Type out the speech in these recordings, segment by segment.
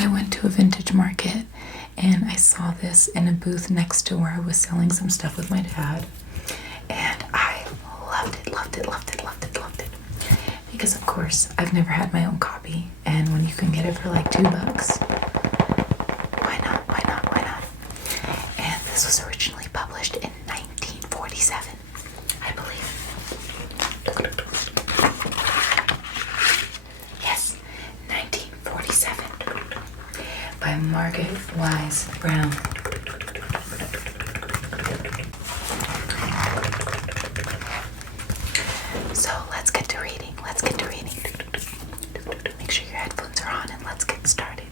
I went to a vintage market and I saw this in a booth next to where I was selling some stuff with my dad. And I loved it, loved it, loved it, loved it, loved it. Because of course, I've never had my own copy. And when you can get it for like $2, why not, why not, why not? And this was originally published in 1947, I believe. Yes, 1947. By Margaret Wise Brown. So let's get to reading. Let's get to reading. Make sure your headphones are on and let's get started.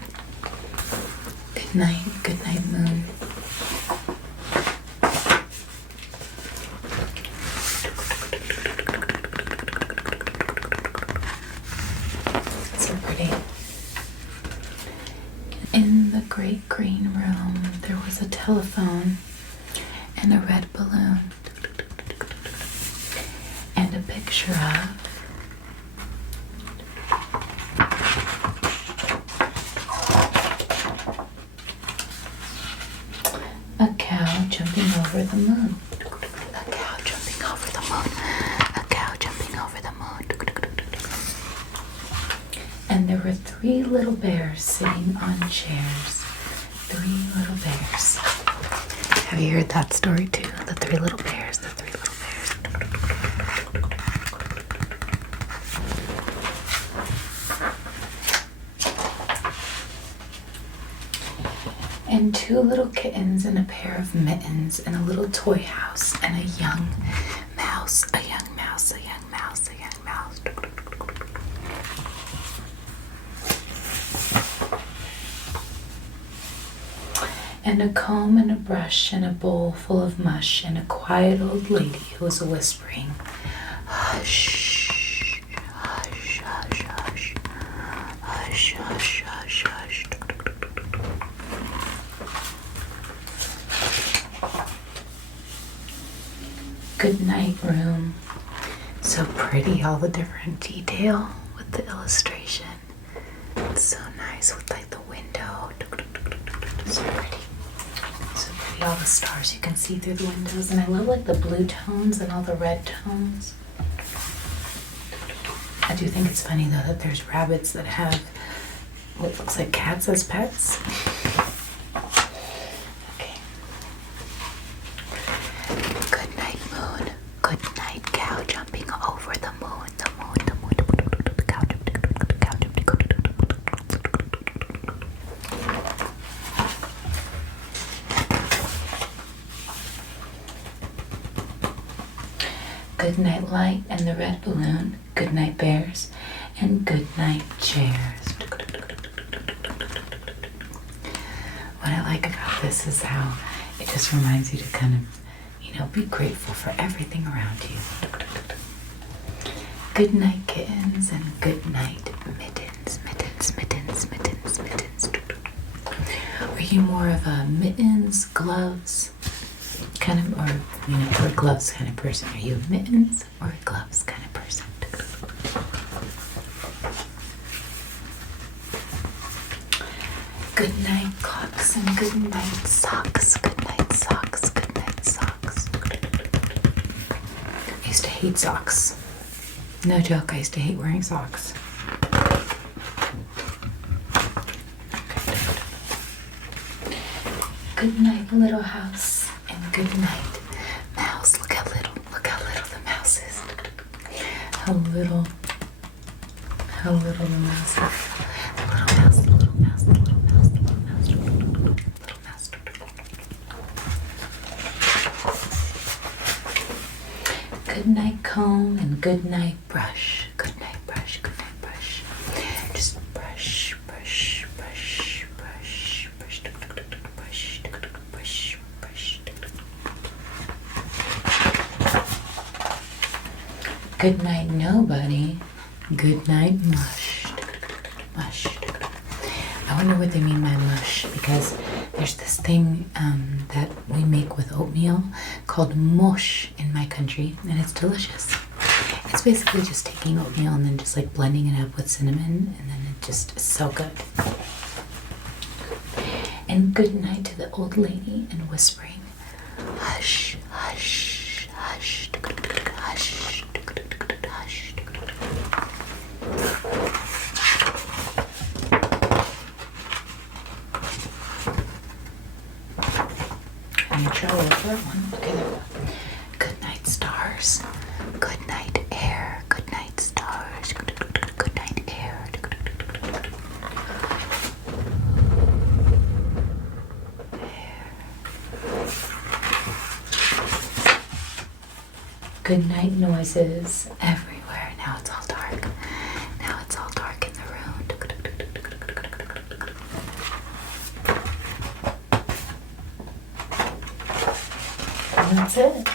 Good night, moon. So pretty. In the great green room, there was a telephone and a red balloon and a picture of a cow jumping over the moon. A cow jumping over the moon. A cow jumping over the moon. And there were 3 little bears sitting on chairs. 3 little bears. Have you heard that story too? The 3 little bears, the 3 little bears. And 2 little kittens and a pair of mittens and a little toy house and a young mouse, a young mouse, a young mouse, a young mouse. And a comb and a brush and a bowl full of mush and a quiet old lady who was whispering, hush, hush, hush, hush, hush, hush, hush, hush. Good night, room. So pretty, all the different detail with the illustration. It's so nice with like the window. So pretty. So pretty, all the stars you can see through the windows. And I love like the blue tones and all the red tones. I do think it's funny though that there's rabbits that have what looks like cats as pets. Okay. Good night, moon. Good night, cow jumping over the moon. The moon, the moon, the cow jumping, the cow jumping. Good night, light and the red balloon. Good night, bears, and good night, chairs. What I like about this is how it just reminds you to kind of, be grateful for everything around you. Good night, kittens, and good night, mittens, mittens, mittens, mittens, mittens. Are you more of a mittens, gloves kind of, or gloves kind of person? Are you a mittens or a gloves kind of person? Good night, clocks, and good night, socks. Good night, socks. Good night, socks. I used to hate socks. No joke, I used to hate wearing socks. Good night, little house, and good night, mouse. Look how little the mouse is. How little the mouse is. The little mouse, the little mouse, the little mouse, the little mouse, the little mouse. Good night, comb, and good night, brush. Good night, brush, good night, brush. Just brush, brush, brush, brush, brush, brush, brush, brush. Good night, nobody. Good night, mush. Mush. I wonder what they mean by mush, because there's this thing that we make with oatmeal called mush in my country, and it's delicious. It's basically just taking oatmeal and then just like blending it up with cinnamon, and then it just is so good. And good night to the old lady and whispering, hush, hush, hush, hush, hush. I'm gonna try the third one. Okay, there we go. Good night, stars. Good night, air. Good night, stars. Good night, air. Good night noises everywhere. Now it's all dark. Now it's all dark in the room. And that's it.